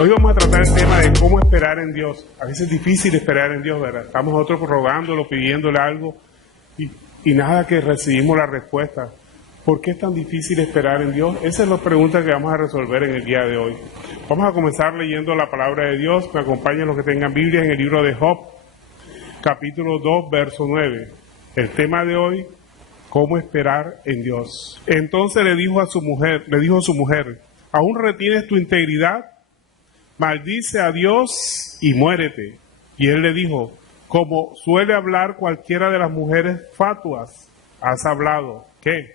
Hoy vamos a tratar el tema de cómo esperar en Dios. A veces es difícil esperar en Dios, ¿verdad? Estamos nosotros rogándolo, pidiéndole algo y nada que recibimos la respuesta. ¿Por qué es tan difícil esperar en Dios? Esa es la pregunta que vamos a resolver en el día de hoy. Vamos a comenzar leyendo la palabra de Dios. Me acompañan los que tengan Biblia en el libro de Job, capítulo 2, verso 9. El tema de hoy, cómo esperar en Dios. Entonces le dijo a su mujer, ¿aún retienes tu integridad? Maldice a Dios y muérete. Y él le dijo, como suele hablar cualquiera de las mujeres fatuas, has hablado. ¿Qué?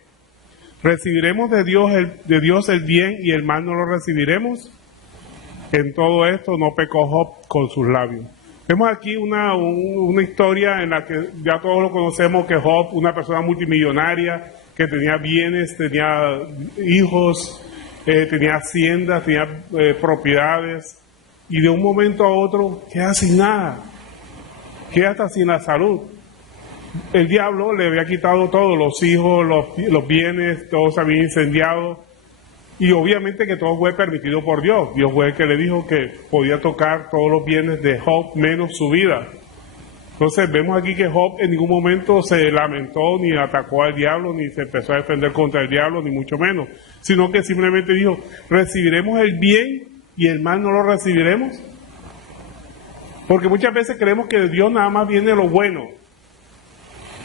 ¿Recibiremos de Dios el bien y el mal no lo recibiremos? En todo esto no pecó Job con sus labios. Vemos aquí una historia en la que ya todos lo conocemos, que Job, una persona multimillonaria, que tenía bienes, tenía hijos, tenía haciendas, tenía propiedades, y de un momento a otro queda sin nada, queda hasta sin la salud. El diablo le había quitado todo, los hijos, los bienes, todo se había incendiado, y obviamente que todo fue permitido por Dios. Dios fue el que le dijo que podía tocar todos los bienes de Job menos su vida. Entonces vemos aquí que Job en ningún momento se lamentó, ni atacó al diablo, ni se empezó a defender contra el diablo, ni mucho menos, sino que simplemente dijo, ¿recibiremos el bien y el mal no lo recibiremos? Porque muchas veces creemos que de Dios nada más viene lo bueno.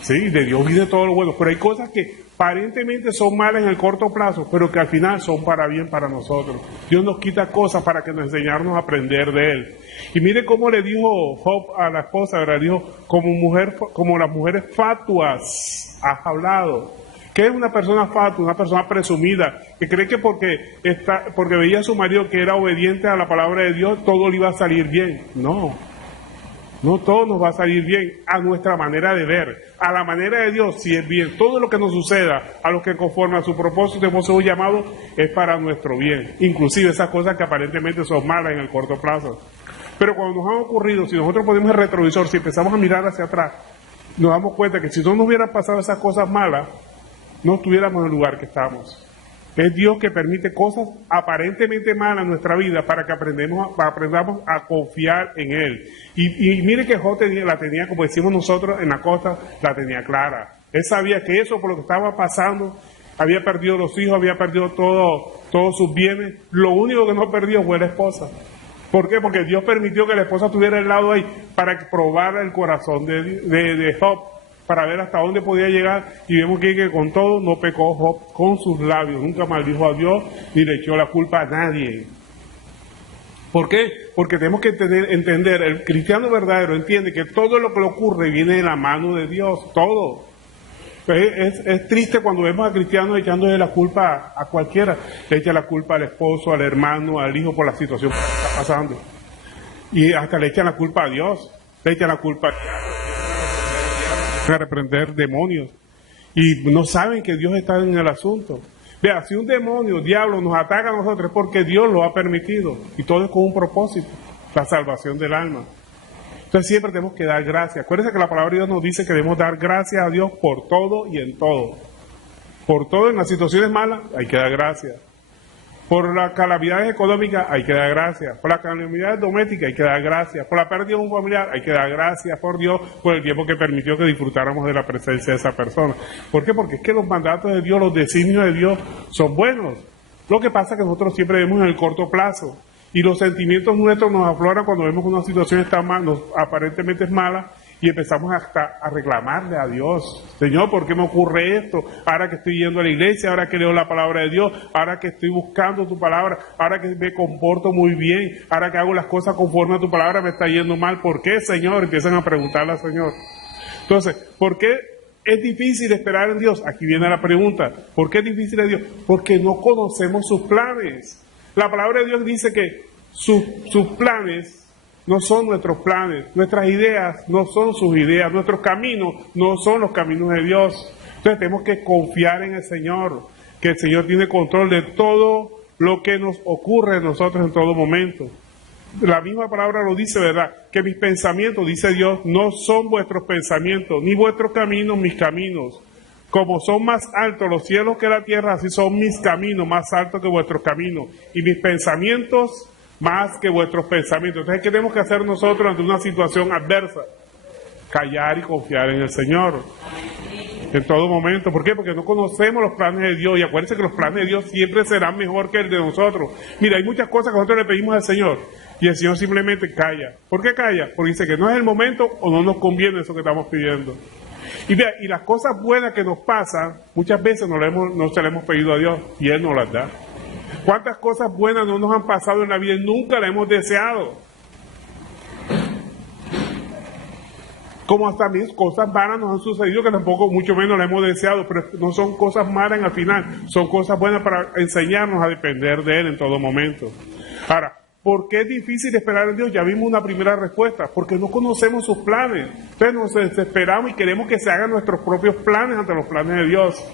Sí, de Dios viene todo lo bueno, pero hay cosas que aparentemente son malas en el corto plazo, pero que al final son para bien para nosotros. Dios nos quita cosas para que nos enseñarnos a aprender de Él. Y mire cómo le dijo Job a la esposa, ¿verdad? Dijo, como las mujeres fatuas has hablado. ¿Qué es una persona fatua? Una persona presumida, que cree que porque veía a su marido que era obediente a la palabra de Dios, todo le iba a salir bien. No todo nos va a salir bien a nuestra manera de ver. A la manera de Dios, si es bien. Todo lo que nos suceda, a lo que conforme a su propósito hemos sido llamados, es para nuestro bien. Inclusive esas cosas que aparentemente son malas en el corto plazo. Pero cuando nos han ocurrido, si nosotros ponemos el retrovisor, si empezamos a mirar hacia atrás, nos damos cuenta que si no nos hubieran pasado esas cosas malas, no estuviéramos en el lugar que estamos. Es Dios que permite cosas aparentemente malas en nuestra vida para que aprendamos a confiar en Él. Y mire que Job la tenía, como decimos nosotros en la costa, la tenía clara. Él sabía que eso por lo que estaba pasando, había perdido los hijos, había perdido todos sus bienes. Lo único que no perdió fue la esposa. ¿Por qué? Porque Dios permitió que la esposa estuviera al lado ahí para probar el corazón de Job, para ver hasta dónde podía llegar, y vemos que con todo no pecó Job con sus labios, nunca maldijo a Dios, ni le echó la culpa a nadie. ¿Por qué? Porque tenemos que entender, el cristiano verdadero entiende que todo lo que le ocurre viene de la mano de Dios, todo. Es triste cuando vemos a cristianos echándole la culpa a cualquiera, le echa la culpa al esposo, al hermano, al hijo por la situación que está pasando, y hasta le echan la culpa a Dios, le echan la culpa a reprender demonios y no saben que Dios está en el asunto. Vea, si un demonio, diablo, nos ataca a nosotros es porque Dios lo ha permitido y todo es con un propósito, la salvación del alma. Entonces siempre tenemos que dar gracias. Acuérdense que la palabra de Dios nos dice que debemos dar gracias a Dios por todo y en todo. Por todo, en las situaciones malas hay que dar gracias. Por las calamidades económicas hay que dar gracias. Por las calamidades domésticas hay que dar gracias. Por la pérdida de un familiar hay que dar gracias por Dios, por el tiempo que permitió que disfrutáramos de la presencia de esa persona. ¿Por qué? Porque es que los mandatos de Dios, los designios de Dios son buenos. Lo que pasa es que nosotros siempre vemos en el corto plazo. Y los sentimientos nuestros nos afloran cuando vemos que una situación está mal, aparentemente es mala, y empezamos hasta a reclamarle a Dios. Señor, ¿por qué me ocurre esto? Ahora que estoy yendo a la iglesia, ahora que leo la palabra de Dios, ahora que estoy buscando tu palabra, ahora que me comporto muy bien, ahora que hago las cosas conforme a tu palabra, me está yendo mal. ¿Por qué, Señor? Empiezan a preguntarle al Señor. Entonces, ¿por qué es difícil esperar en Dios? Aquí viene la pregunta. ¿Por qué es difícil en Dios? Porque no conocemos sus planes. La palabra de Dios dice que sus planes no son nuestros planes, nuestras ideas no son sus ideas, nuestros caminos no son los caminos de Dios. Entonces tenemos que confiar en el Señor, que el Señor tiene control de todo lo que nos ocurre a nosotros en todo momento. La misma palabra lo dice, ¿verdad? Que mis pensamientos, dice Dios, no son vuestros pensamientos, ni vuestros caminos mis caminos. Como son más altos los cielos que la tierra, así son mis caminos más altos que vuestros caminos. Y mis pensamientos más que vuestros pensamientos. Entonces, ¿qué tenemos que hacer nosotros ante una situación adversa? Callar y confiar en el Señor en todo momento. ¿Por qué? Porque no conocemos los planes de Dios, y acuérdense que los planes de Dios siempre serán mejor que el de nosotros. Mira, hay muchas cosas que nosotros le pedimos al Señor y el Señor simplemente calla. ¿Por qué calla? Porque dice que no es el momento o no nos conviene eso que estamos pidiendo. Y vea, y las cosas buenas que nos pasan, muchas veces no se le hemos pedido a Dios y Él nos las da. ¿Cuántas cosas buenas no nos han pasado en la vida y nunca las hemos deseado? Como también cosas malas nos han sucedido que tampoco, mucho menos las hemos deseado, pero no son cosas malas al final, son cosas buenas para enseñarnos a depender de Él en todo momento. Ahora, ¿por qué es difícil esperar en Dios? Ya vimos una primera respuesta, porque no conocemos sus planes. Entonces nos desesperamos y queremos que se hagan nuestros propios planes ante los planes de Dios.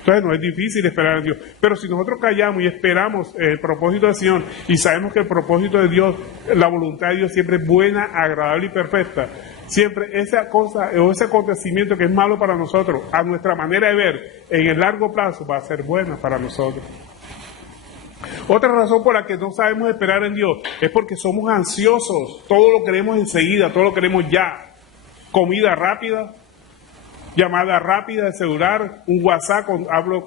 Entonces no es difícil esperar en Dios. Pero si nosotros callamos y esperamos el propósito del Señor y sabemos que el propósito de Dios, la voluntad de Dios siempre es buena, agradable y perfecta, siempre esa cosa o ese acontecimiento que es malo para nosotros, a nuestra manera de ver, en el largo plazo va a ser buena para nosotros. Otra razón por la que no sabemos esperar en Dios es porque somos ansiosos, todo lo queremos enseguida, todo lo queremos ya. Comida rápida, llamada rápida de celular, un WhatsApp,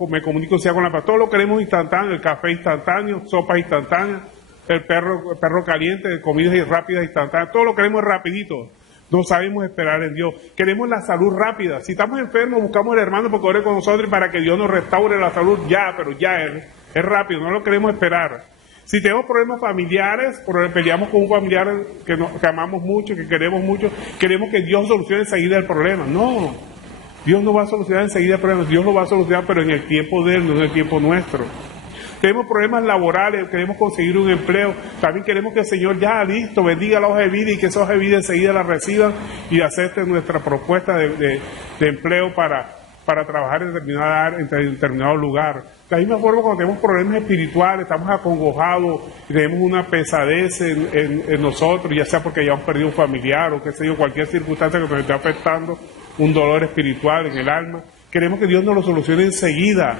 me comunico con la persona, todo lo queremos instantáneo, el café instantáneo, sopa instantánea, el perro caliente, comidas rápidas instantáneas, todo lo queremos rapidito. No sabemos esperar en Dios. Queremos la salud rápida. Si estamos enfermos, buscamos al hermano porque ore con nosotros y para que Dios nos restaure la salud ya, pero ya es rápido, no lo queremos esperar. Si tenemos problemas familiares, peleamos con un familiar que amamos mucho, que queremos mucho, queremos que Dios solucione enseguida el problema. No, Dios no va a solucionar enseguida el problema, Dios lo va a solucionar, pero en el tiempo de Él, no en el tiempo nuestro. Tenemos problemas laborales, queremos conseguir un empleo, también queremos que el Señor ya listo, bendiga la hoja de vida y que esa hoja de vida enseguida la reciban y acepten nuestra propuesta de empleo para trabajar en determinado lugar. De la misma forma, cuando tenemos problemas espirituales, estamos acongojados, tenemos una pesadez en nosotros, ya sea porque hayamos perdido un familiar o qué sé yo, cualquier circunstancia que nos esté afectando, un dolor espiritual en el alma, queremos que Dios nos lo solucione enseguida.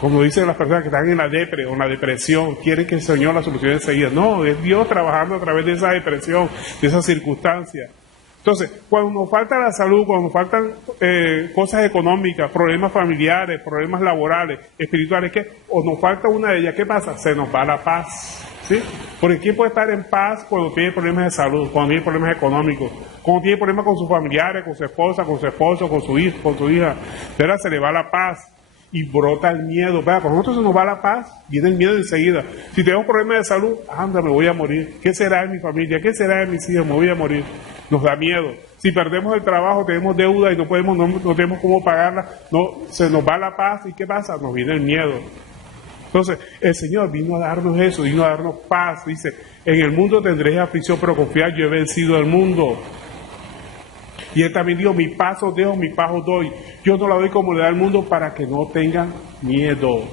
Como dicen las personas que están en la depresión o en la depresión, quieren que el Señor la solucione enseguida. No, es Dios trabajando a través de esa depresión, de esa circunstancia. Entonces, cuando nos falta la salud, cuando nos faltan cosas económicas, problemas familiares, problemas laborales, espirituales, o nos falta una de ellas, ¿qué pasa? Se nos va la paz. ¿Sí? Porque ¿quién puede estar en paz cuando tiene problemas de salud, cuando tiene problemas económicos, cuando tiene problemas con sus familiares, con su esposa, con su esposo, con su hijo, con su hija? ¿Verdad? Se le va la paz y brota el miedo. ¿Verdad? Cuando nosotros se nos va la paz, viene el miedo enseguida. Si tenemos problemas de salud, anda, me voy a morir. ¿Qué será de mi familia? ¿Qué será de mis hijos? Me voy a morir. Nos da miedo. Si perdemos el trabajo, tenemos deuda y no tenemos cómo pagarla, se nos va la paz. ¿Y qué pasa? Nos viene el miedo. Entonces, el Señor vino a darnos eso, vino a darnos paz. Dice, en el mundo tendréis aflicción, pero confiad, yo he vencido el mundo. Y Él también dijo, mi paz os dejo, mi paz os doy. Yo no la doy como le da el mundo para que no tengan miedo.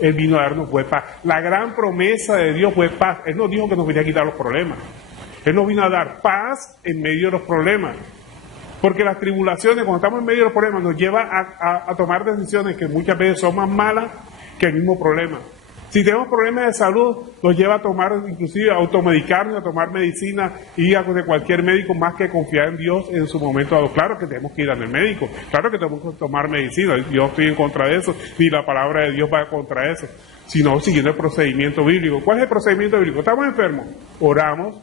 Él vino a darnos paz. La gran promesa de Dios fue paz. Él no dijo que nos venía a quitar los problemas. Él nos vino a dar paz en medio de los problemas. Porque las tribulaciones, cuando estamos en medio de los problemas, nos lleva a tomar decisiones que muchas veces son más malas que el mismo problema. Si tenemos problemas de salud, nos lleva a tomar, inclusive a automedicarnos, a tomar medicina, ir a de cualquier médico más que confiar en Dios en su momento dado. Claro que tenemos que ir al médico, claro que tenemos que tomar medicina, yo estoy en contra de eso, ni la palabra de Dios va contra eso, sino siguiendo el procedimiento bíblico. ¿Cuál es el procedimiento bíblico? Estamos enfermos, oramos,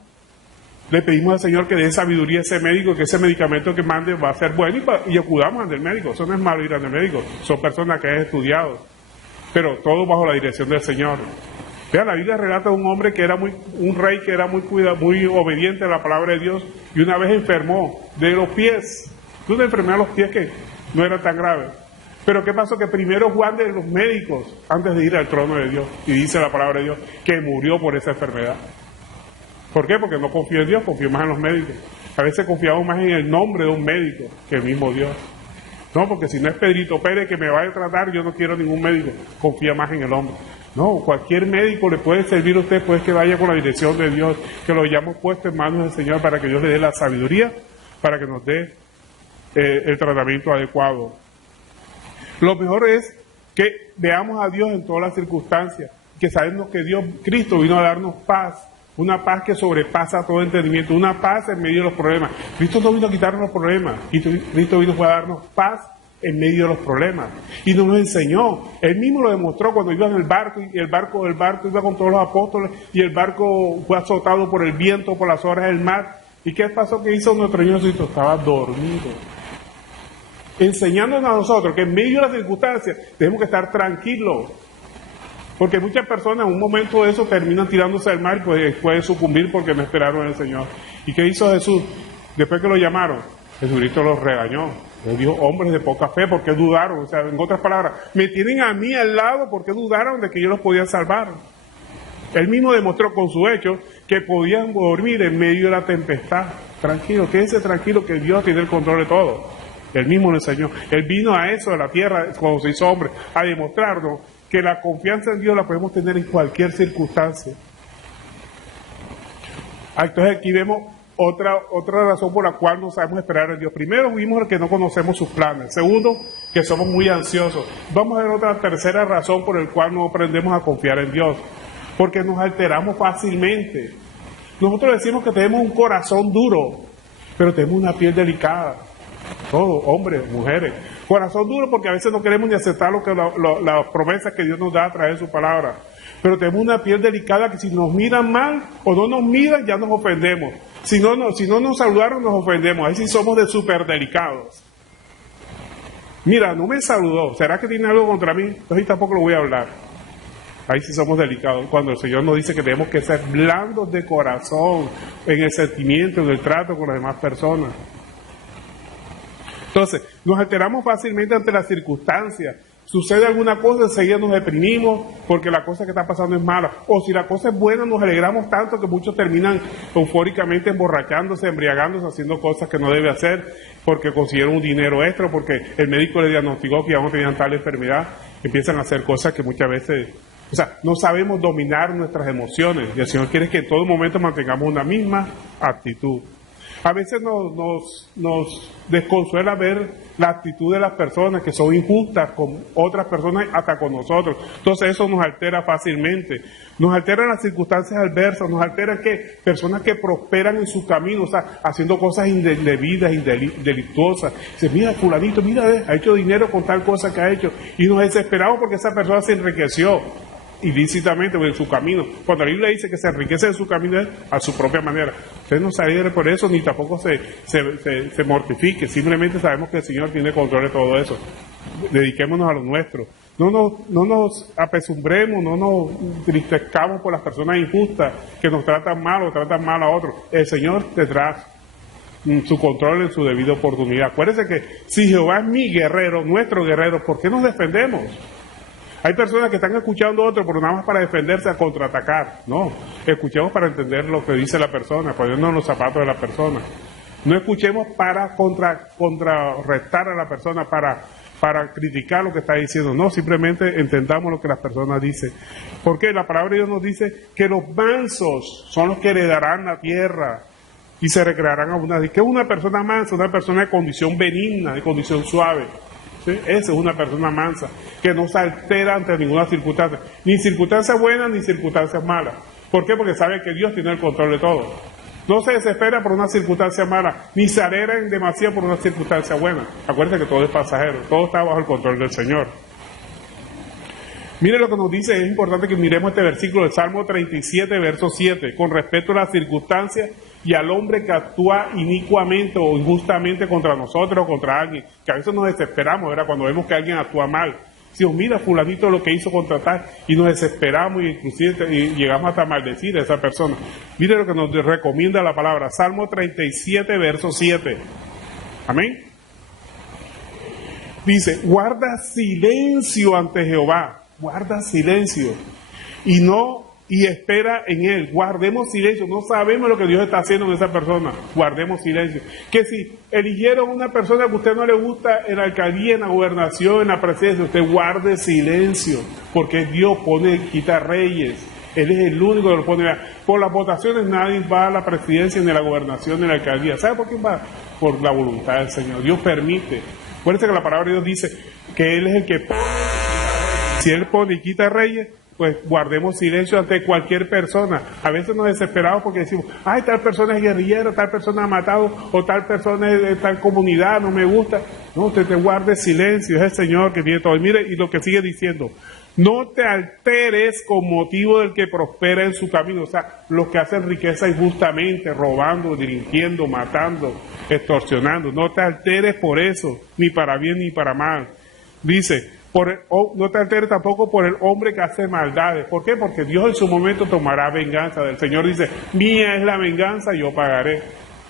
le pedimos al Señor que dé sabiduría a ese médico, que ese medicamento que mande va a ser bueno y acudamos al médico. Eso no es malo ir al médico, son personas que han estudiado. Pero todo bajo la dirección del Señor. Vean, la Biblia relata a un hombre que era un rey que era muy obediente a la palabra de Dios y una vez enfermó de los pies. Una enfermedad de los pies que no era tan grave. Pero ¿qué pasó? Que primero Juan de los médicos, antes de ir al trono de Dios, y dice la palabra de Dios, que murió por esa enfermedad. ¿Por qué? Porque no confío en Dios, confío más en los médicos. A veces confiamos más en el nombre de un médico que el mismo Dios. No, porque si no es Pedrito Pérez que me vaya a tratar, yo no quiero ningún médico. Confía más en el hombre. No, cualquier médico le puede servir a usted, pues que vaya con la dirección de Dios, que lo hayamos puesto en manos del Señor para que Dios le dé la sabiduría, para que nos dé el tratamiento adecuado. Lo mejor es que veamos a Dios en todas las circunstancias. que sabemos que Cristo vino a darnos paz, una paz que sobrepasa todo entendimiento, una paz en medio de los problemas. Cristo no vino a quitarnos los problemas, Cristo vino a darnos paz en medio de los problemas. Y nos lo enseñó. Él mismo lo demostró cuando iba en el barco, y el barco iba con todos los apóstoles, y el barco fue azotado por el viento, por las olas del mar. ¿Y qué pasó? ¿Qué hizo nuestro Señor Jesucristo? Estaba dormido. Enseñándonos a nosotros que en medio de las circunstancias tenemos que estar tranquilos. Porque muchas personas en un momento de eso terminan tirándose al mar y pues pueden sucumbir porque no esperaron en el Señor. ¿Y qué hizo Jesús? Después que lo llamaron, Jesucristo los regañó. Les dijo, hombres de poca fe, ¿por qué dudaron? O sea, en otras palabras, me tienen a mí al lado, ¿por qué dudaron de que yo los podía salvar? Él mismo demostró con su hecho que podían dormir en medio de la tempestad. Tranquilo, quédense tranquilo que Dios tiene el control de todo. Él mismo lo enseñó. Él vino a eso, a la tierra, cuando se hizo hombre, a demostrarnos que la confianza en Dios la podemos tener en cualquier circunstancia. Entonces aquí vemos otra razón por la cual no sabemos esperar en Dios. Primero vimos que no conocemos sus planes. Segundo, que somos muy ansiosos. Vamos a ver otra tercera razón por la cual no aprendemos a confiar en Dios. Porque nos alteramos fácilmente. Nosotros decimos que tenemos un corazón duro, pero tenemos una piel delicada. Todos, hombres, mujeres. Corazón duro porque a veces no queremos ni aceptar las promesas que Dios nos da a través de su palabra. Pero tenemos una piel delicada que si nos miran mal o no nos miran, ya nos ofendemos. Si no nos saludaron, nos ofendemos. Ahí sí somos de súper delicados. Mira, no me saludó. ¿Será que tiene algo contra mí? Entonces tampoco lo voy a hablar. Ahí sí somos delicados. Cuando el Señor nos dice que tenemos que ser blandos de corazón, en el sentimiento, en el trato con las demás personas. Entonces, nos alteramos fácilmente ante las circunstancias. Sucede alguna cosa, enseguida nos deprimimos porque la cosa que está pasando es mala. O si la cosa es buena, nos alegramos tanto que muchos terminan eufóricamente emborrachándose, embriagándose, haciendo cosas que no debe hacer porque consiguieron un dinero extra, porque el médico le diagnosticó que ya no tenían tal enfermedad. Empiezan a hacer cosas que muchas veces... O sea, no sabemos dominar nuestras emociones y el Señor quiere que en todo momento mantengamos una misma actitud. A veces nos desconsuela ver la actitud de las personas que son injustas con otras personas, hasta con nosotros. Entonces eso nos altera fácilmente. Nos alteran las circunstancias adversas, nos alteran que personas que prosperan en su camino, o sea, haciendo cosas indebidas, delictuosas. Dice, mira, fulanito, mira, ha hecho dinero con tal cosa que ha hecho. Y nos desesperamos porque esa persona se enriqueció ilícitamente en su camino. Cuando la Biblia dice que se enriquece en su camino es a su propia manera. Usted no se alegre por eso ni tampoco se mortifique. Simplemente sabemos que el Señor tiene control de todo eso. Dediquémonos a lo nuestro. No nos apesumbremos, no nos entristezcamos por las personas injustas que nos tratan mal o tratan mal a otros. El Señor tendrá su control en su debida oportunidad. Acuérdense que si Jehová es mi guerrero, nuestro guerrero, ¿por qué nos defendemos? Hay personas que están escuchando a otros, pero nada más para defenderse, a contraatacar. No, escuchemos para entender lo que dice la persona, poniéndonos en los zapatos de la persona. No escuchemos para contrarrestar a la persona, para criticar lo que está diciendo. No, simplemente entendamos lo que las personas dicen. Porque la palabra de Dios nos dice que los mansos son los que heredarán la tierra y se recrearán abundantemente. ¿Qué es una persona mansa? Una persona de condición benigna, de condición suave. ¿Sí? Esa es una persona mansa, que no se altera ante ninguna circunstancia, ni circunstancias buenas ni circunstancias malas. ¿Por qué? Porque sabe que Dios tiene el control de todo. No se desespera por una circunstancia mala, ni se alegra en demasiado por una circunstancia buena. Acuérdense que todo es pasajero, todo está bajo el control del Señor. Mire lo que nos dice, es importante que miremos este versículo del Salmo 37, verso 7, con respecto a las circunstancias y al hombre que actúa inicuamente o injustamente contra nosotros o contra alguien, que a veces nos desesperamos, ¿verdad? Cuando vemos que alguien actúa mal. Si os mira fulanito lo que hizo contra tal, y nos desesperamos y inclusive llegamos hasta maldecir a esa persona. Mire lo que nos recomienda la palabra, Salmo 37, verso 7. Amén. Dice, guarda silencio ante Jehová, guarda silencio, y espera en Él. Guardemos silencio. No sabemos lo que Dios está haciendo en esa persona. Guardemos silencio. Que si eligieron una persona que a usted no le gusta en la alcaldía, en la gobernación, en la presidencia, usted guarde silencio. Porque Dios quita reyes. Él es el único que lo pone. Por las votaciones nadie va a la presidencia, ni a la gobernación, ni a la alcaldía. ¿Sabe por quién va? Por la voluntad del Señor. Dios permite. Acuérdense que la palabra de Dios dice que Él es el que pone. Si Él pone y quita reyes, pues guardemos silencio ante cualquier persona. A veces nos desesperamos porque decimos, ay, tal persona es guerrillero, tal persona ha matado, o tal persona es de tal comunidad, no me gusta. No, usted te guarde silencio, es el Señor que tiene todo. Y mire, y lo que sigue diciendo, no te alteres con motivo del que prospera en su camino. O sea, los que hacen riqueza injustamente, robando, delinquiendo, matando, extorsionando. No te alteres por eso, ni para bien ni para mal. Dice, no te alteres tampoco por el hombre que hace maldades. ¿Por qué? Porque Dios en su momento tomará venganza. El Señor dice, mía es la venganza, yo pagaré.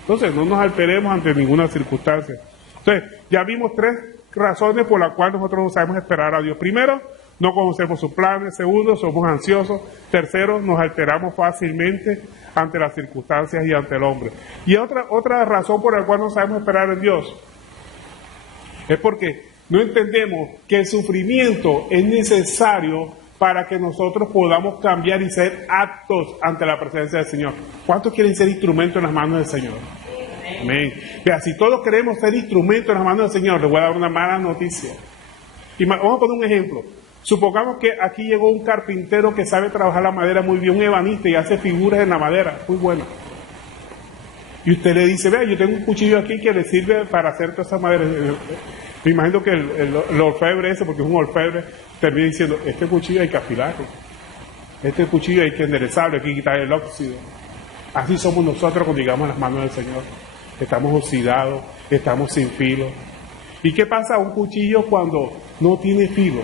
Entonces, no nos alteremos ante ninguna circunstancia. Entonces, ya vimos 3 razones por las cuales nosotros no sabemos esperar a Dios. Primero, no conocemos sus planes. Segundo, somos ansiosos. Tercero, nos alteramos fácilmente ante las circunstancias y ante el hombre. Y otra razón por la cual no sabemos esperar en Dios es porque no entendemos que el sufrimiento es necesario para que nosotros podamos cambiar y ser aptos ante la presencia del Señor. ¿Cuántos quieren ser instrumentos en las manos del Señor? Amén. Mira, si todos queremos ser instrumentos en las manos del Señor, les voy a dar una mala noticia. Y vamos a poner un ejemplo. Supongamos que aquí llegó un carpintero que sabe trabajar la madera muy bien, un ebanista, y hace figuras en la madera, muy buenas. Y usted le dice, vea, yo tengo un cuchillo aquí que le sirve para hacer toda esa madera. Me imagino que el orfebre ese, porque es un orfebre, termina diciendo, este cuchillo hay que afilarlo, este cuchillo hay que enderezarlo, hay que quitar el óxido. Así somos nosotros cuando llegamos a las manos del Señor. Estamos oxidados, estamos sin filo. ¿Y qué pasa a un cuchillo cuando no tiene filo?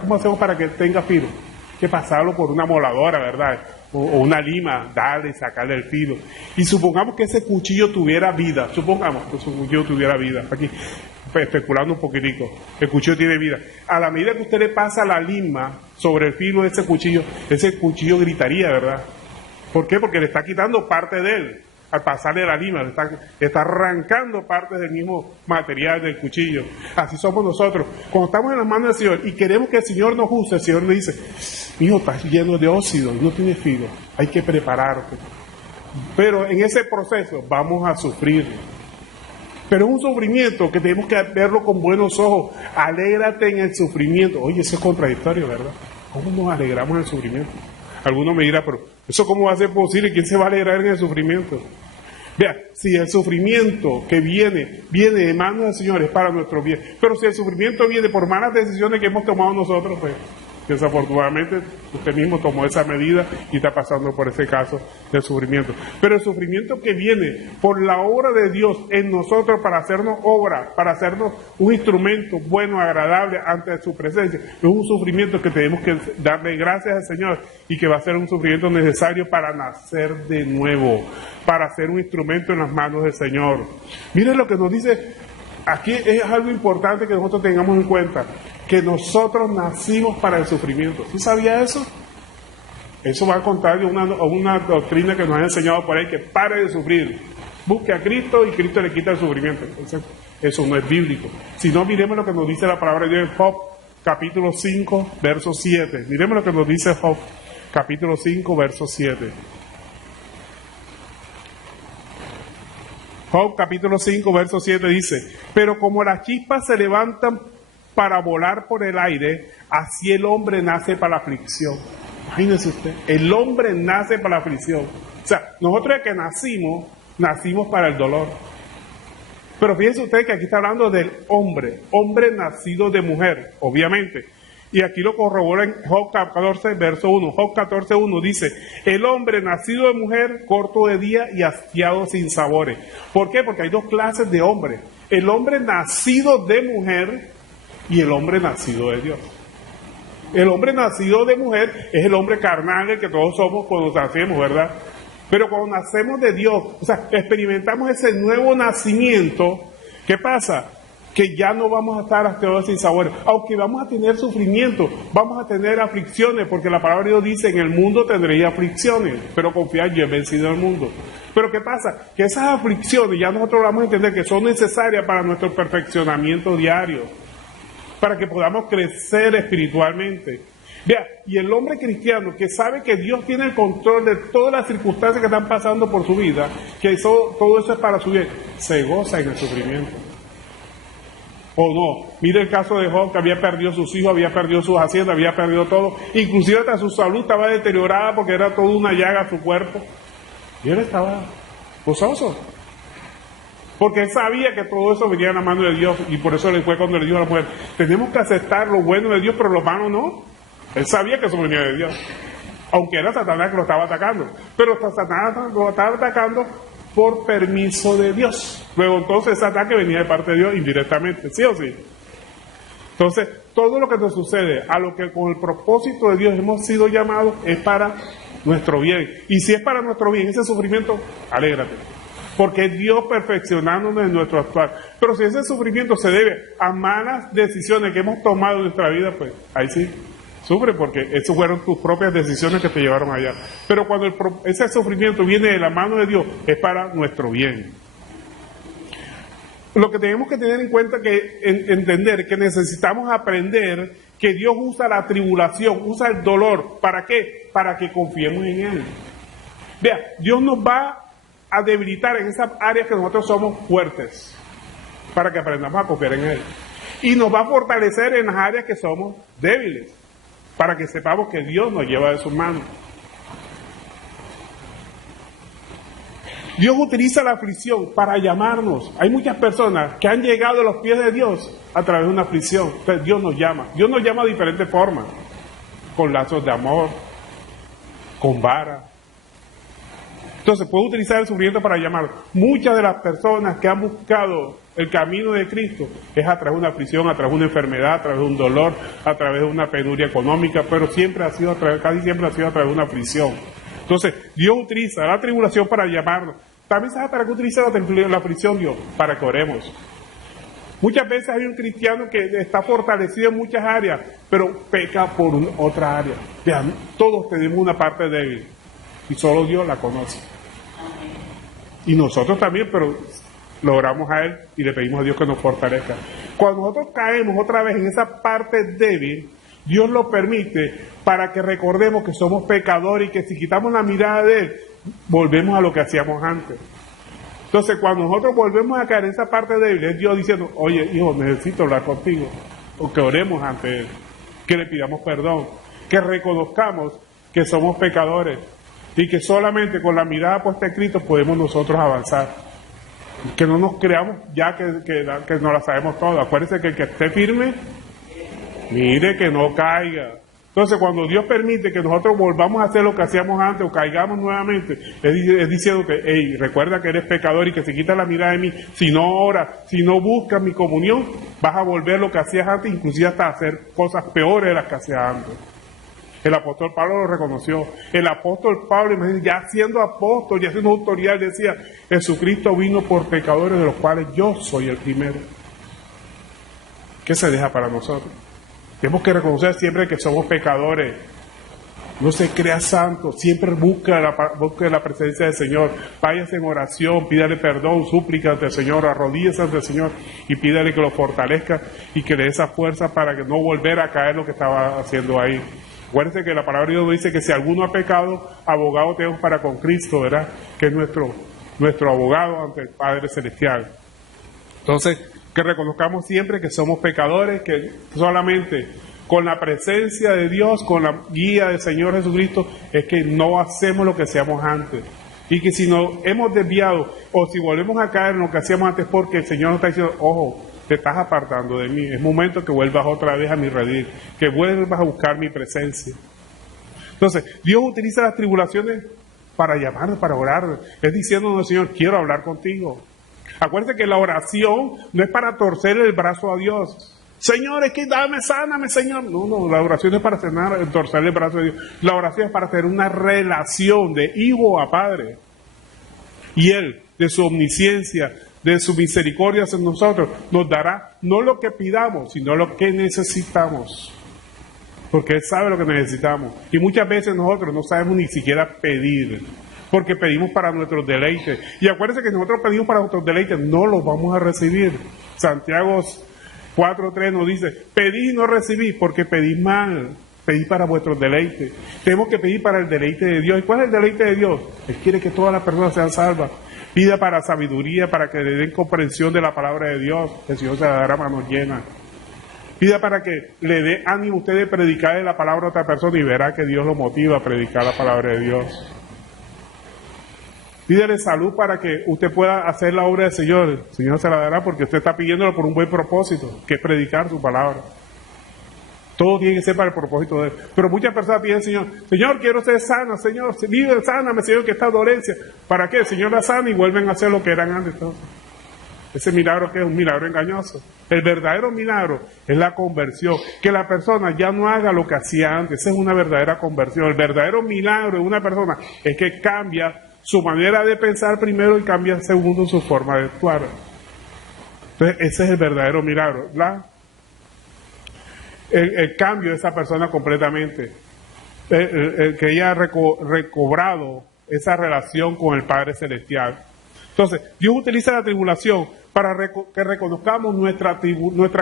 ¿Cómo hacemos para que tenga filo? Hay que pasarlo por una moladora, ¿verdad? O una lima, darle y sacarle el filo. Y supongamos que ese cuchillo tuviera vida. Supongamos que ese cuchillo tuviera vida. Aquí, especulando un poquitico, el cuchillo tiene vida. A la medida que usted le pasa la lima sobre el filo de ese cuchillo gritaría, ¿verdad? ¿Por qué? Porque le está quitando parte de él. Al pasarle la lima, le está arrancando parte del mismo material del cuchillo. Así somos nosotros. Cuando estamos en las manos del Señor y queremos que el Señor nos use, el Señor nos dice, hijo, estás lleno de óxido, no tiene filo, hay que prepararte. Pero en ese proceso vamos a sufrir. Pero es un sufrimiento que tenemos que verlo con buenos ojos. Alégrate en el sufrimiento. Oye, eso es contradictorio, ¿verdad? ¿Cómo nos alegramos en el sufrimiento? Algunos me dirán, pero ¿eso cómo va a ser posible? ¿Quién se va a alegrar en el sufrimiento? Vea, si el sufrimiento que viene de manos del Señor es para nuestro bien, pero si el sufrimiento viene por malas decisiones que hemos tomado nosotros, pues desafortunadamente usted mismo tomó esa medida y está pasando por ese caso de sufrimiento. Pero el sufrimiento que viene por la obra de Dios en nosotros para hacernos obra, para hacernos un instrumento bueno, agradable ante su presencia, es un sufrimiento que tenemos que darle gracias al Señor y que va a ser un sufrimiento necesario para nacer de nuevo, para ser un instrumento en las manos del Señor. Miren lo que nos dice aquí, es algo importante que nosotros tengamos en cuenta, que nosotros nacimos para el sufrimiento. ¿Sí sabía eso? Eso va a contar de una doctrina que nos ha enseñado por ahí, que pare de sufrir. Busque a Cristo y Cristo le quita el sufrimiento. Entonces, eso no es bíblico. Si no, miremos lo que nos dice la palabra de Dios en Job, capítulo 5, verso 7. Miremos lo que nos dice Job, capítulo 5, verso 7. Job capítulo 5, verso 7 dice, pero como las chispas se levantan para volar por el aire, así el hombre nace para la aflicción. Imagínese usted, el hombre nace para la aflicción. O sea, nosotros que nacimos para el dolor. Pero fíjense usted que aquí está hablando del hombre nacido de mujer, obviamente. Y aquí lo corrobora en Job 14, verso 1. Job 14, 1 dice, el hombre nacido de mujer, corto de día y hastiado sin sabores. ¿Por qué? Porque hay 2 clases de hombre. El hombre nacido de mujer y el hombre nacido de Dios. El hombre nacido de mujer es el hombre carnal, el que todos somos cuando nacemos, ¿verdad? Pero cuando nacemos de Dios, o sea, experimentamos ese nuevo nacimiento, ¿qué pasa? Que ya no vamos a estar hastiados sin sabores, aunque vamos a tener sufrimiento, vamos a tener aflicciones, porque la palabra de Dios dice, en el mundo tendréis aflicciones, pero confiad, yo he vencido al mundo. Pero ¿qué pasa? Que esas aflicciones ya nosotros vamos a entender que son necesarias para nuestro perfeccionamiento diario, para que podamos crecer espiritualmente. Vea, y el hombre cristiano que sabe que Dios tiene el control de todas las circunstancias que están pasando por su vida, que todo eso es para su bien, se goza en el sufrimiento. ¿O no? Mire el caso de Job, que había perdido sus hijos, había perdido sus haciendas, había perdido todo. Inclusive hasta su salud estaba deteriorada porque era toda una llaga a su cuerpo. Y él estaba gozoso. Porque él sabía que todo eso venía de la mano de Dios. Y por eso le fue cuando le dijo a la mujer, tenemos que aceptar lo bueno de Dios, pero lo malo no. Él sabía que eso venía de Dios. Aunque era Satanás que lo estaba atacando. Pero Satanás lo estaba atacando por permiso de Dios. Luego entonces ese ataque venía de parte de Dios indirectamente, ¿sí o sí? Entonces, todo lo que nos sucede, a lo que con el propósito de Dios hemos sido llamados, es para nuestro bien. Y si es para nuestro bien, ese sufrimiento, alégrate. Porque es Dios perfeccionándonos en nuestro actuar. Pero si ese sufrimiento se debe a malas decisiones que hemos tomado en nuestra vida, pues ahí sí, sufre, porque esas fueron tus propias decisiones que te llevaron allá. Pero cuando ese sufrimiento viene de la mano de Dios, es para nuestro bien. Lo que tenemos que tener en cuenta que entender que necesitamos aprender que Dios usa la tribulación, usa el dolor. ¿Para qué? Para que confiemos en Él. Vea, Dios nos va a debilitar en esas áreas que nosotros somos fuertes, para que aprendamos a confiar en Él. Y nos va a fortalecer en las áreas que somos débiles, para que sepamos que Dios nos lleva de sus manos. Dios utiliza la aflicción para llamarnos. Hay muchas personas que han llegado a los pies de Dios a través de una aflicción. Entonces Dios nos llama. Dios nos llama de diferentes formas. Con lazos de amor, con vara. Entonces puede utilizar el sufrimiento para llamarnos. Muchas de las personas que han buscado el camino de Cristo es a través de una aflicción, a través de una enfermedad, a través de un dolor, a través de una penuria económica, pero siempre ha sido casi siempre ha sido a través de una aflicción. Entonces, Dios utiliza la tribulación para llamarnos. También sabe para qué utiliza la aflicción Dios, para que oremos. Muchas veces hay un cristiano que está fortalecido en muchas áreas, pero peca por otra área. Vean, todos tenemos una parte débil y solo Dios la conoce. Y nosotros también, pero lo oramos a Él y le pedimos a Dios que nos fortalezca. Cuando nosotros caemos otra vez en esa parte débil, Dios lo permite para que recordemos que somos pecadores y que si quitamos la mirada de Él, volvemos a lo que hacíamos antes. Entonces, cuando nosotros volvemos a caer en esa parte débil, es Dios diciendo, oye, hijo, necesito hablar contigo. O que oremos ante Él, que le pidamos perdón, que reconozcamos que somos pecadores y que solamente con la mirada puesta en Cristo podemos nosotros avanzar. Que no nos creamos ya que no la sabemos toda. Acuérdense que el que esté firme, mire que no caiga. Entonces, cuando Dios permite que nosotros volvamos a hacer lo que hacíamos antes o caigamos nuevamente, es diciendo que, hey, recuerda que eres pecador y que si quitas la mirada de mí, si no oras, si no buscas mi comunión, vas a volver lo que hacías antes, inclusive hasta hacer cosas peores de las que hacías antes. El apóstol Pablo lo reconoció. El apóstol Pablo, imagínense, ya siendo apóstol, ya siendo autoridad, decía, Jesucristo vino por pecadores de los cuales yo soy el primero. ¿Qué se deja para nosotros? Tenemos que reconocer siempre que somos pecadores. No se crea santo, siempre busca la presencia del Señor. Váyase en oración, pídale perdón, súplica ante el Señor, arrodíllese ante el Señor y pídale que lo fortalezca y que le dé esa fuerza para que no volver a caer lo que estaba haciendo ahí. Acuérdense que la palabra de Dios dice que si alguno ha pecado, abogado tenemos para con Cristo, ¿verdad? Que es nuestro abogado ante el Padre Celestial. Entonces, que reconozcamos siempre que somos pecadores, que solamente con la presencia de Dios, con la guía del Señor Jesucristo, es que no hacemos lo que hacíamos antes. Y que si nos hemos desviado o si volvemos a caer en lo que hacíamos antes, porque el Señor nos está diciendo, ojo, te estás apartando de mí, es momento que vuelvas otra vez a mi redil, que vuelvas a buscar mi presencia. Entonces, Dios utiliza las tribulaciones para llamarnos, para orar, es diciéndonos, Señor, quiero hablar contigo. Acuérdense que la oración no es para torcerle el brazo a Dios. Señor, es que dame, sáname, Señor. No, la oración no es para torcerle el brazo a Dios. La oración es para tener una relación de hijo a padre. Y Él, de su omnisciencia, de su misericordia hacia nosotros, nos dará no lo que pidamos, sino lo que necesitamos. Porque Él sabe lo que necesitamos. Y muchas veces nosotros no sabemos ni siquiera pedir. Porque pedimos para nuestros deleites. Y acuérdense que nosotros pedimos para nuestros deleites, no los vamos a recibir. Santiago 4:3 nos dice, pedid y no recibís, porque pedís mal. Pedid para vuestros deleites. Tenemos que pedir para el deleite de Dios. ¿Y cuál es el deleite de Dios? Él quiere que todas las personas sean salvas. Pida para sabiduría, para que le den comprensión de la palabra de Dios, que el Señor se la dará a manos llenas. Pida para que le dé ánimo a usted de predicar la palabra a otra persona y verá que Dios lo motiva a predicar la palabra de Dios. Pídele salud para que usted pueda hacer la obra del Señor. El Señor se la dará porque usted está pidiéndolo por un buen propósito, que es predicar su palabra. Todo tiene que ser para el propósito de Él. Pero muchas personas piden, Señor, quiero ser sana, Señor, vive, sáname, Señor, que esta dolencia. ¿Para qué? El Señor la sana y vuelven a hacer lo que eran antes. Entonces, ese milagro que es un milagro engañoso. El verdadero milagro es la conversión, que la persona ya no haga lo que hacía antes. Esa es una verdadera conversión. El verdadero milagro de una persona es que cambia su manera de pensar primero y cambia segundo su forma de actuar. Entonces, ese es el verdadero milagro, ¿verdad? El cambio de esa persona completamente, el que ella ha recobrado esa relación con el Padre Celestial. Entonces, Dios utiliza la tribulación para que reconozcamos nuestra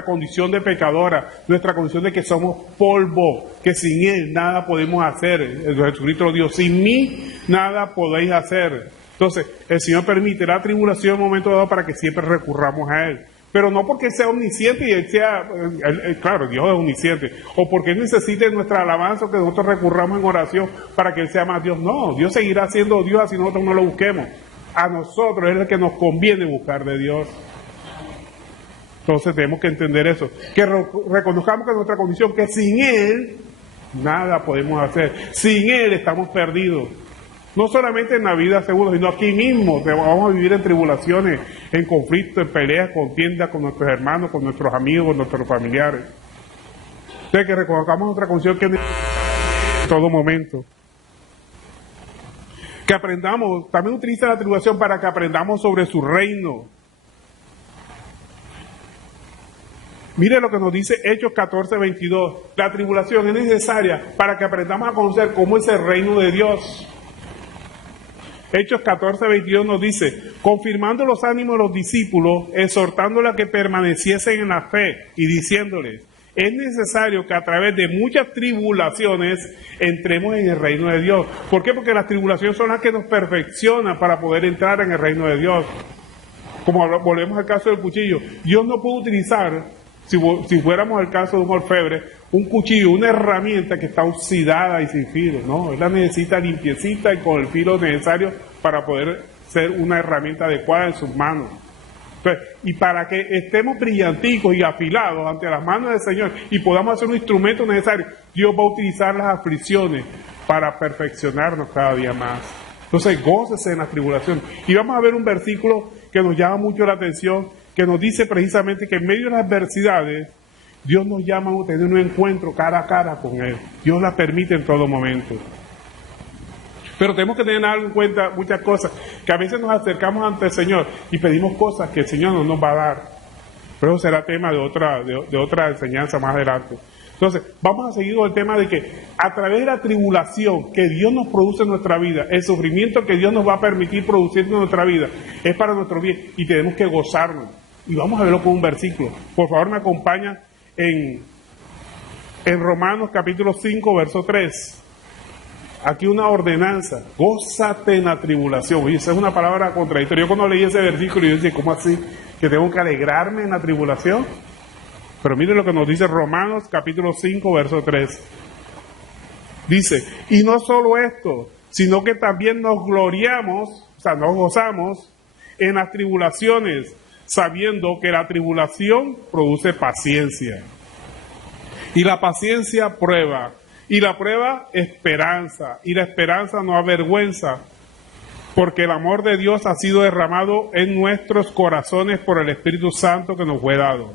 condición de pecadora, nuestra condición de que somos polvo, que sin Él nada podemos hacer. Jesucristo lo dijo, sin mí nada podéis hacer. Entonces, el Señor permite la tribulación en un momento dado para que siempre recurramos a Él. Pero no porque Él sea omnisciente y Él sea, claro, Dios es omnisciente, o porque Él necesite nuestra alabanza o que nosotros recurramos en oración para que Él sea más Dios. No, Dios seguirá siendo Dios así nosotros no lo busquemos. A nosotros es el que nos conviene buscar de Dios. Entonces tenemos que entender eso, que reconozcamos que nuestra condición, que sin Él nada podemos hacer, sin Él estamos perdidos. No solamente en la vida segura, sino aquí mismo, que vamos a vivir en tribulaciones, en conflictos, en peleas, contiendas con nuestros hermanos, con nuestros amigos, con nuestros familiares. Entonces que reconozcamos nuestra condición que en todo momento. Que aprendamos, también utiliza la tribulación para que aprendamos sobre su reino. Mire lo que nos dice Hechos 14:22. La tribulación es necesaria para que aprendamos a conocer cómo es el reino de Dios. Hechos 14:22 nos dice, confirmando los ánimos de los discípulos, exhortándoles a que permaneciesen en la fe y diciéndoles, es necesario que a través de muchas tribulaciones entremos en el reino de Dios. ¿Por qué? Porque las tribulaciones son las que nos perfeccionan para poder entrar en el reino de Dios. Como volvemos al caso del cuchillo, Dios no puede utilizar, si fuéramos al caso de un orfebre, un cuchillo, una herramienta que está oxidada y sin filo, ¿no? Él la necesita limpiecita y con el filo necesario para poder ser una herramienta adecuada en sus manos. Entonces, y para que estemos brillanticos y afilados ante las manos del Señor y podamos hacer un instrumento necesario, Dios va a utilizar las aflicciones para perfeccionarnos cada día más. Entonces, gócese en la tribulación. Y vamos a ver un versículo que nos llama mucho la atención, que nos dice precisamente que en medio de las adversidades, Dios nos llama a tener un encuentro cara a cara con Él. Dios la permite en todo momento. Pero tenemos que tener algo en cuenta, muchas cosas, que a veces nos acercamos ante el Señor y pedimos cosas que el Señor no nos va a dar. Pero eso será tema de otra enseñanza más adelante. Entonces, vamos a seguir con el tema de que a través de la tribulación que Dios nos produce en nuestra vida, el sufrimiento que Dios nos va a permitir producir en nuestra vida, es para nuestro bien y tenemos que gozarnos. Y vamos a verlo con un versículo. Por favor, me acompaña en Romanos capítulo 5, verso 3. Aquí una ordenanza, gózate en la tribulación. Oye, esa es una palabra contradictoria. Yo cuando leí ese versículo, yo decía, ¿cómo así? ¿Que tengo que alegrarme en la tribulación? Pero mire lo que nos dice Romanos capítulo 5, verso 3. Dice, y no solo esto, sino que también nos gloriamos, o sea, nos gozamos en las tribulaciones, sabiendo que la tribulación produce paciencia. Y la paciencia prueba. Y la prueba, esperanza. Y la esperanza no avergüenza, porque el amor de Dios ha sido derramado en nuestros corazones por el Espíritu Santo que nos fue dado.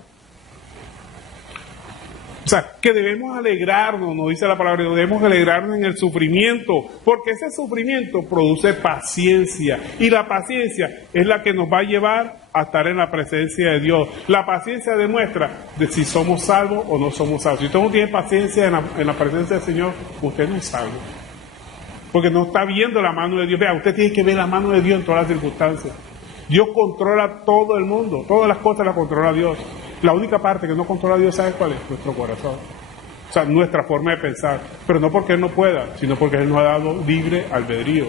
O sea, que debemos alegrarnos, nos dice la palabra, debemos alegrarnos en el sufrimiento, porque ese sufrimiento produce paciencia. Y la paciencia es la que nos va a llevar a estar en la presencia de Dios. La paciencia demuestra de si somos salvos o no somos salvos. Si usted no tiene paciencia en la presencia del Señor, usted no es salvo. Porque no está viendo la mano de Dios. Vea, usted tiene que ver la mano de Dios en todas las circunstancias. Dios controla todo el mundo, todas las cosas las controla Dios. La única parte que no controla Dios, ¿sabe cuál es? Nuestro corazón. O sea, nuestra forma de pensar. Pero no porque Él no pueda, sino porque Él nos ha dado libre albedrío.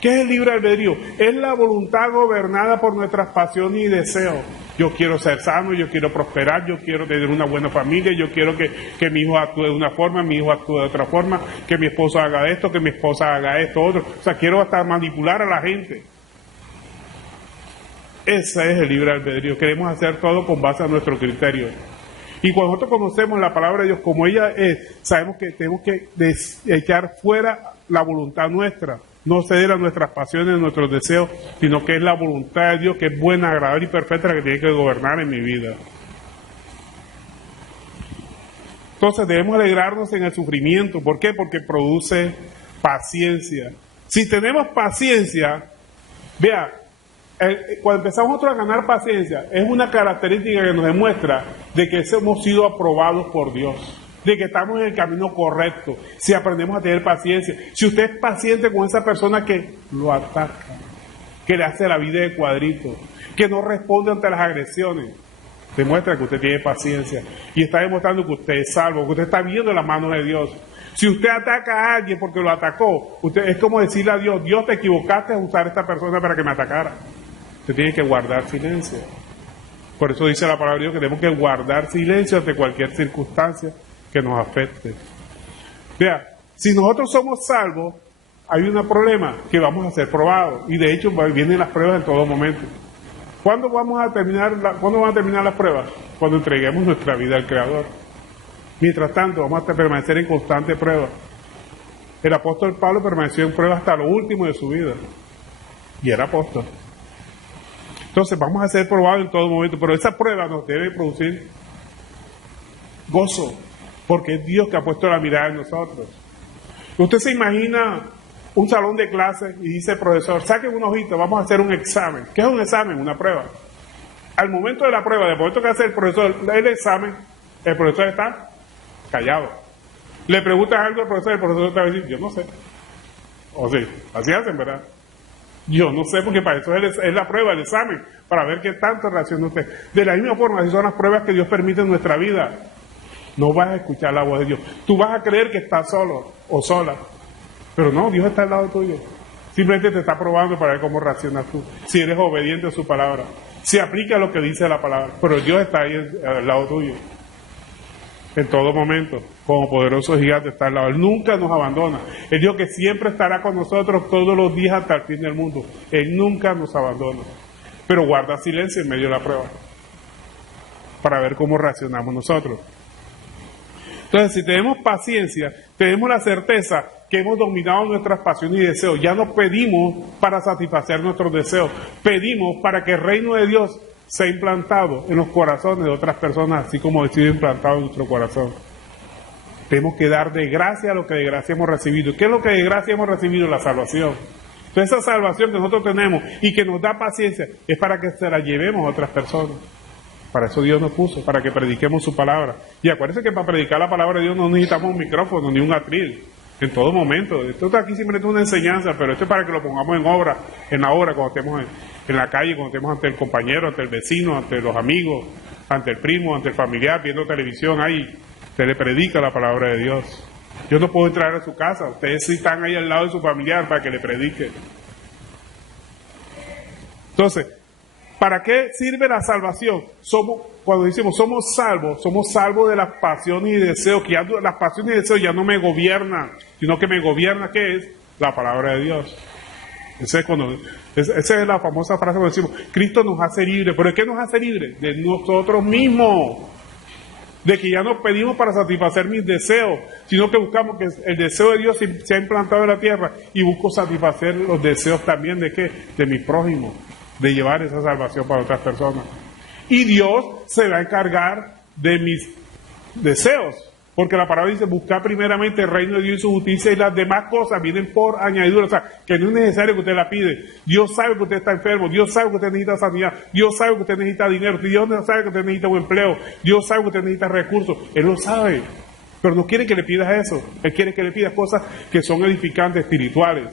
¿Qué es el libre albedrío? Es la voluntad gobernada por nuestras pasiones y deseos. Yo quiero ser sano, yo quiero prosperar, yo quiero tener una buena familia, yo quiero que mi hijo actúe de una forma, mi hijo actúe de otra forma, que mi esposo haga esto, que mi esposa haga esto, otro. O sea, quiero hasta manipular a la gente. Ese es el libre albedrío. Queremos hacer todo con base a nuestro criterio. Y cuando nosotros conocemos la palabra de Dios como ella es, sabemos que tenemos que echar fuera la voluntad nuestra, no ceder a nuestras pasiones, a nuestros deseos, sino que es la voluntad de Dios que es buena, agradable y perfecta la que tiene que gobernar en mi vida. Entonces debemos alegrarnos en el sufrimiento. ¿Por qué? Porque produce paciencia. Si tenemos paciencia, vea, cuando empezamos nosotros a ganar paciencia, es una característica que nos demuestra de que hemos sido aprobados por Dios, de que estamos en el camino correcto, si aprendemos a tener paciencia. Si usted es paciente con esa persona que lo ataca, que le hace la vida de cuadrito, que no responde ante las agresiones, demuestra que usted tiene paciencia y está demostrando que usted es salvo, que usted está viendo la mano de Dios. Si usted ataca a alguien porque lo atacó, usted es como decirle a Dios, Dios, te equivocaste a usar a esta persona para que me atacara. Usted tiene que guardar silencio. Por eso dice la palabra de Dios que tenemos que guardar silencio ante cualquier circunstancia que nos afecte. Vea, si nosotros somos salvos, hay un problema, que vamos a ser probados. Y de hecho vienen las pruebas en todo momento. ¿Cuándo van a terminar las pruebas? Cuando entreguemos nuestra vida al Creador. Mientras tanto, vamos a permanecer en constante prueba. El apóstol Pablo permaneció en prueba hasta lo último de su vida. Y era apóstol. Entonces vamos a ser probados en todo momento, pero esa prueba nos debe producir gozo, porque es Dios que ha puesto la mirada en nosotros. Usted se imagina un salón de clases y dice el profesor, saquen una hojita, vamos a hacer un examen. ¿Qué es un examen? Una prueba. Al momento de la prueba, del momento que hace el profesor el examen, el profesor está callado. Le preguntas algo al profesor, el profesor te va a decir, yo no sé. O sí, así hacen, ¿verdad? Yo no sé, porque para eso es la prueba, el examen, para ver qué tanto reacciona usted. De la misma forma, así son las pruebas que Dios permite en nuestra vida. No vas a escuchar la voz de Dios. Tú vas a creer que estás solo o sola, pero no, Dios está al lado tuyo. Simplemente te está probando para ver cómo reaccionas tú, si eres obediente a su palabra, si aplica lo que dice la palabra, pero Dios está ahí al lado tuyo. En todo momento, como poderoso gigante está al lado. Él nunca nos abandona. Él dijo que siempre estará con nosotros todos los días hasta el fin del mundo. Él nunca nos abandona. Pero guarda silencio en medio de la prueba, para ver cómo reaccionamos nosotros. Entonces, si tenemos paciencia, tenemos la certeza que hemos dominado nuestras pasiones y deseos. Ya no pedimos para satisfacer nuestros deseos. Pedimos para que el reino de Dios se ha implantado en los corazones de otras personas, así como ha sido implantado en nuestro corazón. Tenemos que dar de gracia lo que de gracia hemos recibido. ¿Qué es lo que de gracia hemos recibido? La salvación. Entonces esa salvación que nosotros tenemos y que nos da paciencia es para que se la llevemos a otras personas. Para eso Dios nos puso, para que prediquemos su palabra. Y acuérdense que para predicar la palabra de Dios no necesitamos un micrófono ni un atril. En todo momento. Esto está aquí simplemente una enseñanza, pero esto es para que lo pongamos en la obra, cuando estemos en la calle, cuando estemos ante el compañero, ante el vecino, ante los amigos, ante el primo, ante el familiar, viendo televisión. Ahí se le predica la palabra de Dios. Yo no puedo entrar a su casa, ustedes sí están ahí al lado de su familiar para que le predique. Entonces, ¿para qué sirve la salvación? Cuando decimos somos salvos de las pasiones y deseos, que ya las pasiones y deseos ya no me gobiernan, sino que me gobierna, ¿qué es? La palabra de Dios. Esa es la famosa frase cuando decimos, Cristo nos hace libres. ¿Pero qué nos hace libres? De nosotros mismos. De que ya no pedimos para satisfacer mis deseos, sino que buscamos que el deseo de Dios se ha implantado en la tierra y busco satisfacer los deseos también de ¿qué? De mi prójimo, de llevar esa salvación para otras personas. Y Dios se va a encargar de mis deseos, porque la palabra dice, buscar primeramente el reino de Dios y su justicia, y las demás cosas vienen por añadidura. O sea, que no es necesario que usted la pide. Dios sabe que usted está enfermo, Dios sabe que usted necesita sanidad, Dios sabe que usted necesita dinero, Dios sabe que usted necesita un empleo, Dios sabe que usted necesita recursos. Él lo sabe, pero no quiere que le pidas eso. Él quiere que le pidas cosas que son edificantes, espirituales.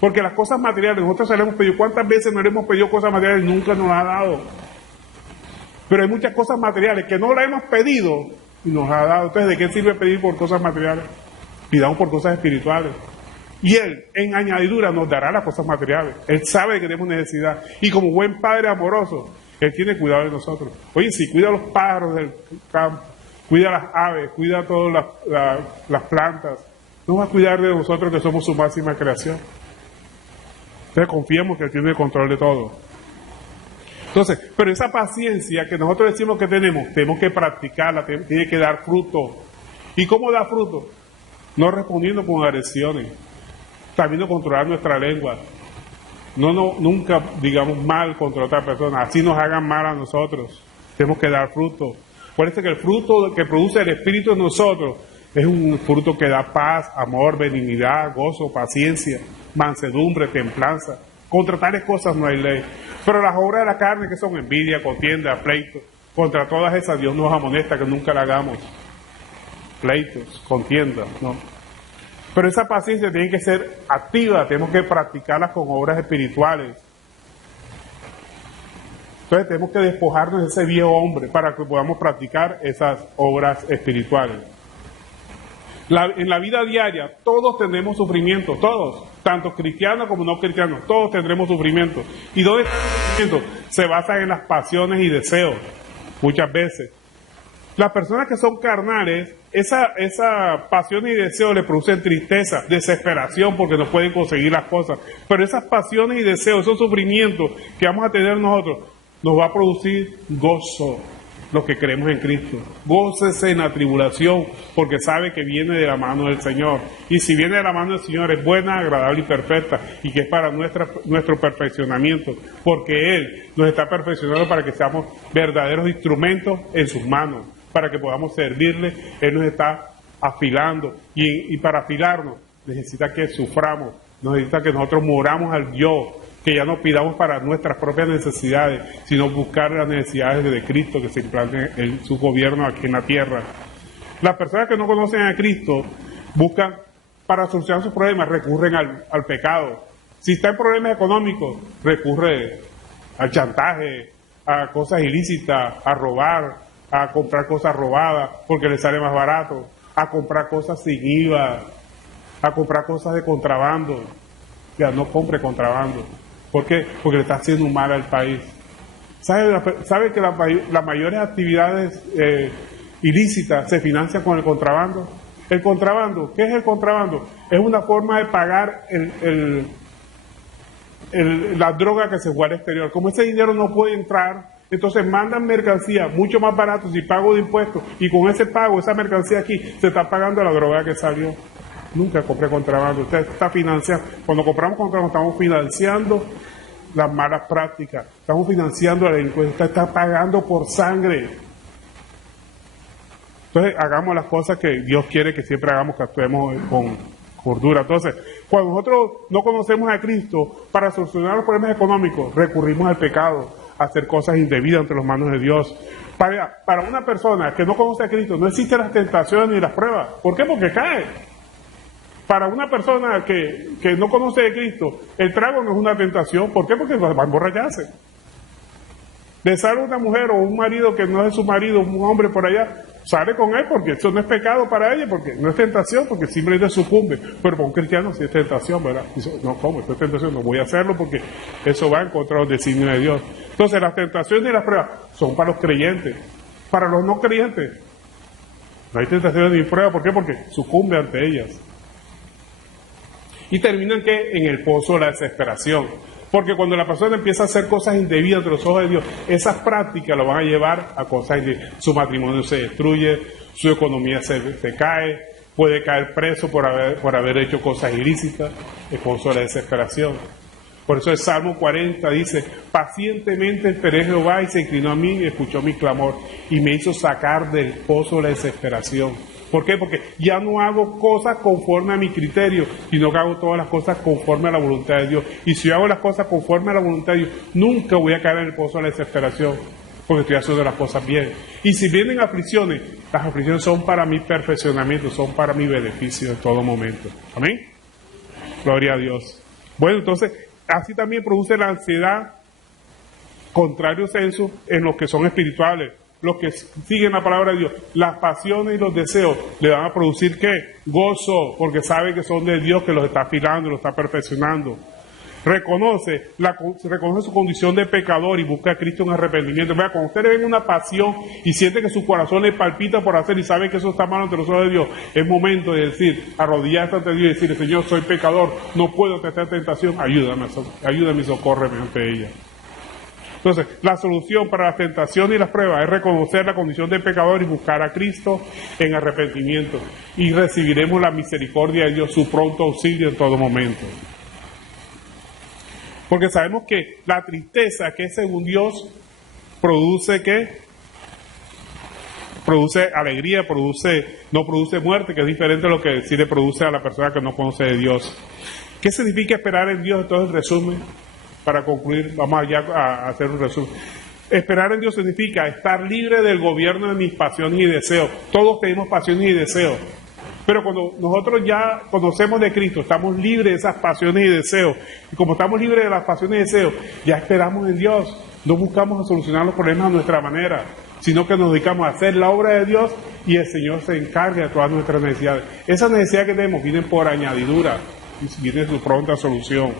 Porque las cosas materiales, nosotros se le hemos pedido. ¿Cuántas veces no le hemos pedido cosas materiales y nunca nos las ha dado? Pero hay muchas cosas materiales que no las hemos pedido y nos ha dado. Entonces, ¿de qué sirve pedir por cosas materiales? Pidamos por cosas espirituales. Y Él, en añadidura, nos dará las cosas materiales. Él sabe que tenemos necesidad. Y como buen Padre amoroso, Él tiene cuidado de nosotros. Oye, si cuida a los pájaros del campo, cuida a las aves, cuida a todas las plantas, no va a cuidar de nosotros que somos su máxima creación. Entonces confiemos que Él tiene el control de todo. Entonces, pero esa paciencia que nosotros decimos que tenemos que practicarla, tiene que dar fruto. ¿Y cómo da fruto? No respondiendo con agresiones, sabiendo controlar nuestra lengua. Nunca digamos mal contra otra persona, así nos hagan mal a nosotros. Tenemos que dar fruto. Por eso que el fruto que produce el Espíritu en nosotros es un fruto que da paz, amor, benignidad, gozo, paciencia, mansedumbre, templanza. Contra tales cosas no hay ley. Pero las obras de la carne, que son envidia, contienda, pleito, contra todas esas Dios nos amonesta que nunca la hagamos. Pleitos, contiendas, ¿no? Pero esa paciencia tiene que ser activa, tenemos que practicarla con obras espirituales. Entonces tenemos que despojarnos de ese viejo hombre para que podamos practicar esas obras espirituales. En la vida diaria todos tendremos sufrimiento, todos, tanto cristianos como no cristianos, todos tendremos sufrimiento. ¿Y dónde está el sufrimiento? Se basa en las pasiones y deseos, muchas veces. Las personas que son carnales, esa pasión y deseo le producen tristeza, desesperación porque no pueden conseguir las cosas. Pero esas pasiones y deseos, esos sufrimientos que vamos a tener nosotros, nos va a producir gozo, los que creemos en Cristo. Gócese en la tribulación, porque sabe que viene de la mano del Señor. Y si viene de la mano del Señor, es buena, agradable y perfecta, y que es para nuestro perfeccionamiento, porque Él nos está perfeccionando para que seamos verdaderos instrumentos en sus manos, para que podamos servirle. Él nos está afilando, y para afilarnos necesita que suframos, necesita que nosotros moramos al yo, que ya no pidamos para nuestras propias necesidades, sino buscar las necesidades de Cristo que se implanten en su gobierno aquí en la tierra. Las personas que no conocen a Cristo buscan, para solucionar sus problemas, recurren al pecado. Si está en problemas económicos, recurre al chantaje, a cosas ilícitas, a robar, a comprar cosas robadas porque le sale más barato, a comprar cosas sin IVA, a comprar cosas de contrabando. Ya no compre contrabando. ¿Por qué? Porque le está haciendo un mal al país. ¿Sabe que las mayores actividades ilícitas se financian con el contrabando? El contrabando, ¿qué es el contrabando? Es una forma de pagar la droga que se fue al exterior. Como ese dinero no puede entrar, entonces mandan mercancía mucho más barato si pago de impuestos, y con ese pago, esa mercancía aquí, se está pagando la droga que salió. Nunca compré contrabando. Usted está financiando. Cuando compramos contrabando, estamos financiando las malas prácticas. Estamos financiando la delincuencia. Usted está pagando por sangre. Entonces, hagamos las cosas que Dios quiere que siempre hagamos, que actuemos con cordura. Entonces, cuando nosotros no conocemos a Cristo, para solucionar los problemas económicos, recurrimos al pecado, a hacer cosas indebidas ante las manos de Dios. Para una persona que no conoce a Cristo, no existen las tentaciones ni las pruebas. ¿Por qué? Porque cae. Para una persona que no conoce a Cristo, el trago no es una tentación. ¿Por qué? Porque va a emborracharse. Besar a una mujer o un marido que no es su marido, un hombre por allá, sale con él porque eso no es pecado para ella, porque no es tentación, porque simplemente sucumbe. Pero para un cristiano sí es tentación, ¿verdad? Dice, no, ¿cómo? Esto es tentación, no voy a hacerlo porque eso va en contra de los designios de Dios. Entonces las tentaciones y las pruebas son para los creyentes. Para los no creyentes no hay tentaciones ni pruebas. ¿Por qué? Porque sucumbe ante ellas. Y terminan ¿qué? En el pozo de la desesperación. Porque cuando la persona empieza a hacer cosas indebidas ante los ojos de Dios, esas prácticas lo van a llevar a cosas indebidas. Su matrimonio se destruye, su economía se cae, puede caer preso por haber hecho cosas ilícitas, el pozo de la desesperación. Por eso el Salmo 40 dice, pacientemente esperé Jehová y se inclinó a mí y escuchó mi clamor y me hizo sacar del pozo de la desesperación. ¿Por qué? Porque ya no hago cosas conforme a mi criterio, sino que hago todas las cosas conforme a la voluntad de Dios. Y si yo hago las cosas conforme a la voluntad de Dios, nunca voy a caer en el pozo de la desesperación, porque estoy haciendo las cosas bien. Y si vienen aflicciones, las aflicciones son para mi perfeccionamiento, son para mi beneficio en todo momento. ¿Amén? Gloria a Dios. Bueno, entonces, así también produce la ansiedad, contrario censo, en los que son espirituales. los que siguen la palabra de Dios, las pasiones y los deseos le van a producir ¿qué? Gozo, porque sabe que son de Dios que los está afilando, los está perfeccionando. Reconoce su condición de pecador y busca a Cristo en arrepentimiento. Vea, cuando usted le ven una pasión y siente que su corazón le palpita por hacer y sabe que eso está mal ante los ojos de Dios, es momento de decir, arrodillarse ante Dios y decirle, Señor, soy pecador, no puedo tener tentación, ayúdame y socórreme ante ella. Entonces, la solución para las tentaciones y las pruebas es reconocer la condición de pecador y buscar a Cristo en arrepentimiento. Y recibiremos la misericordia de Dios, su pronto auxilio en todo momento. Porque sabemos que la tristeza, que es según Dios, produce ¿qué? Produce alegría, no produce muerte, que es diferente a lo que sí le produce a la persona que no conoce de Dios. ¿Qué significa esperar en Dios? Entonces, el resumen, para concluir, vamos allá a hacer un resumen. Esperar en Dios significa estar libre del gobierno de mis pasiones y deseos. Todos tenemos pasiones y deseos. Pero cuando nosotros ya conocemos de Cristo, estamos libres de esas pasiones y deseos. Y como estamos libres de las pasiones y deseos, ya esperamos en Dios. No buscamos solucionar los problemas a nuestra manera, sino que nos dedicamos a hacer la obra de Dios y el Señor se encarga de todas nuestras necesidades. Esas necesidades que tenemos vienen por añadidura y viene su pronta solución.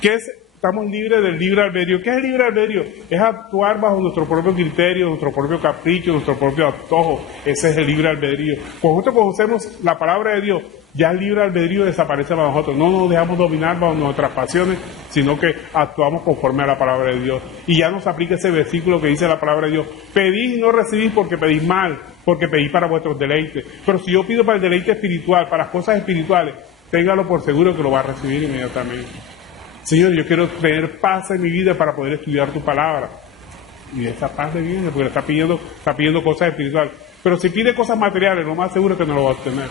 ¿Qué es? Estamos libres del libre albedrío. ¿Qué es el libre albedrío? Es actuar bajo nuestro propio criterio, nuestro propio capricho, nuestro propio antojo. Ese es el libre albedrío. Cuando nosotros conocemos la palabra de Dios, ya el libre albedrío desaparece para nosotros. No nos dejamos dominar bajo nuestras pasiones, sino que actuamos conforme a la palabra de Dios. Y ya nos aplica ese versículo que dice la palabra de Dios. Pedís y no recibís porque pedís mal, porque pedís para vuestros deleites. Pero si yo pido para el deleite espiritual, para las cosas espirituales, téngalo por seguro que lo va a recibir inmediatamente. Señor, yo quiero tener paz en mi vida para poder estudiar tu palabra. Y esa paz de viene porque está pidiendo cosas espirituales. Pero si pide cosas materiales, lo más seguro es que no lo va a obtener.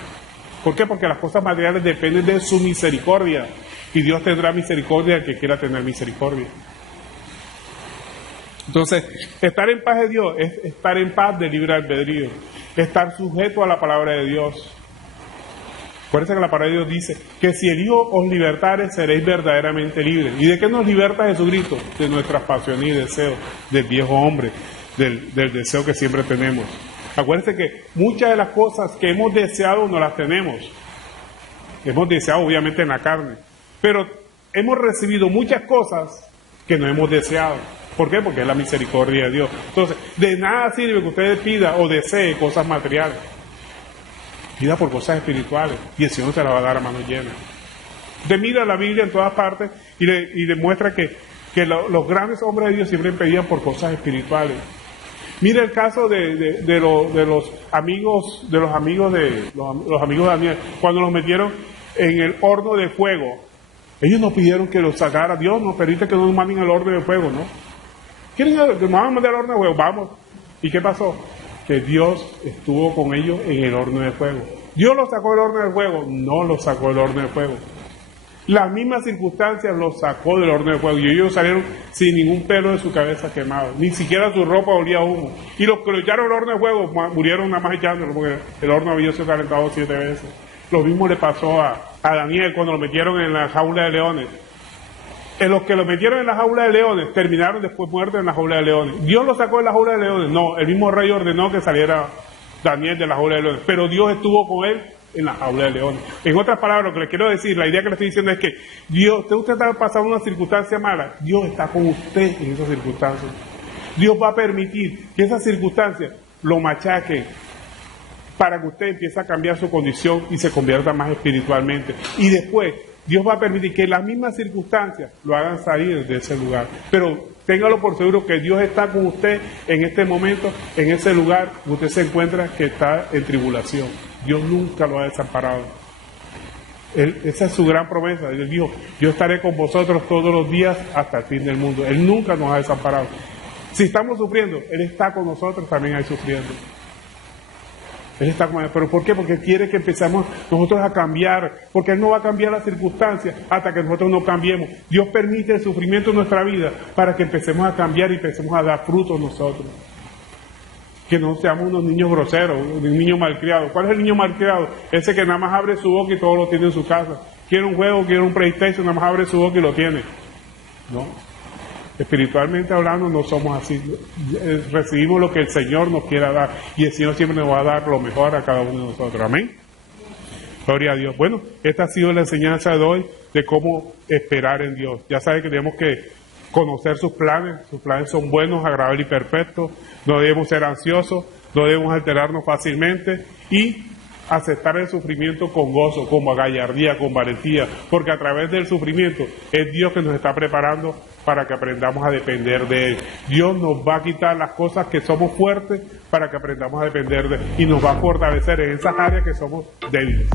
¿Por qué? Porque las cosas materiales dependen de su misericordia. Y Dios tendrá misericordia al que quiera tener misericordia. Entonces, estar en paz de Dios es estar en paz de libre albedrío. Estar sujeto a la palabra de Dios. Acuérdense que la palabra de Dios dice que si el Hijo os libertare, seréis verdaderamente libres. ¿Y de qué nos liberta Jesucristo? De nuestras pasiones y deseos, del viejo hombre, del deseo que siempre tenemos. Acuérdense que muchas de las cosas que hemos deseado no las tenemos. Hemos deseado obviamente en la carne, pero hemos recibido muchas cosas que no hemos deseado. ¿Por qué? Porque es la misericordia de Dios. Entonces, de nada sirve que usted pida o desee cosas materiales. Pida por cosas espirituales y el Señor se la va a dar a mano llena. Usted mira la Biblia en todas partes y demuestra que los grandes hombres de Dios siempre pedían por cosas espirituales. Mira el caso de los amigos de Daniel, cuando los metieron en el horno de fuego. Ellos no pidieron que los sacara. Dios nos permite que no nos manden al horno de fuego, ¿no? ¿Quieren que nos van a mandar al horno de fuego? Vamos. ¿Y qué pasó? Que Dios estuvo con ellos en el horno de fuego. ¿Dios los sacó del horno de fuego? No los sacó del horno de fuego. Las mismas circunstancias los sacó del horno de fuego y ellos salieron sin ningún pelo de su cabeza quemado. Ni siquiera su ropa olía a humo. Y los que lo echaron al horno de fuego murieron nada más echándolo porque el horno había sido calentado 7 veces. Lo mismo le pasó a Daniel cuando lo metieron en la jaula de leones. Los que lo metieron en la jaula de leones terminaron después muertos en la jaula de leones. ¿Dios lo sacó de la jaula de leones? No, el mismo rey ordenó que saliera Daniel de la jaula de leones, pero Dios estuvo con él en la jaula de leones. En otras palabras, lo que le quiero decir, la idea que le estoy diciendo es que usted está pasando una circunstancia mala, Dios está con usted en esas circunstancias. Dios va a permitir que esas circunstancias lo machaquen para que usted empiece a cambiar su condición y se convierta más espiritualmente. Y después Dios va a permitir que las mismas circunstancias lo hagan salir de ese lugar. Pero téngalo por seguro que Dios está con usted en este momento, en ese lugar que usted se encuentra que está en tribulación. Dios nunca lo ha desamparado. Esa es su gran promesa. Dios dijo, yo estaré con vosotros todos los días hasta el fin del mundo. Él nunca nos ha desamparado. Si estamos sufriendo, Él está con nosotros también ahí sufriendo. Él está con él. ¿Pero por qué? Porque quiere que empecemos nosotros a cambiar, porque Él no va a cambiar las circunstancias hasta que nosotros no cambiemos. Dios permite el sufrimiento en nuestra vida para que empecemos a cambiar y empecemos a dar frutos nosotros. Que no seamos unos niños groseros, un niño malcriado. ¿Cuál es el niño malcriado? Ese que nada más abre su boca y todo lo tiene en su casa. Quiere un juego, quiere un PlayStation, nada más abre su boca y lo tiene. No. Espiritualmente hablando no somos así, recibimos lo que el Señor nos quiera dar y el Señor siempre nos va a dar lo mejor a cada uno de nosotros, amén. Gloria a Dios. Bueno, esta ha sido la enseñanza de hoy de cómo esperar en Dios. Ya sabe que tenemos que conocer sus planes son buenos, agradables y perfectos, no debemos ser ansiosos, no debemos alterarnos fácilmente y aceptar el sufrimiento con gozo, con gallardía, con valentía, porque a través del sufrimiento es Dios que nos está preparando para que aprendamos a depender de Él. Dios nos va a quitar las cosas que somos fuertes para que aprendamos a depender de Él y nos va a fortalecer en esas áreas que somos débiles.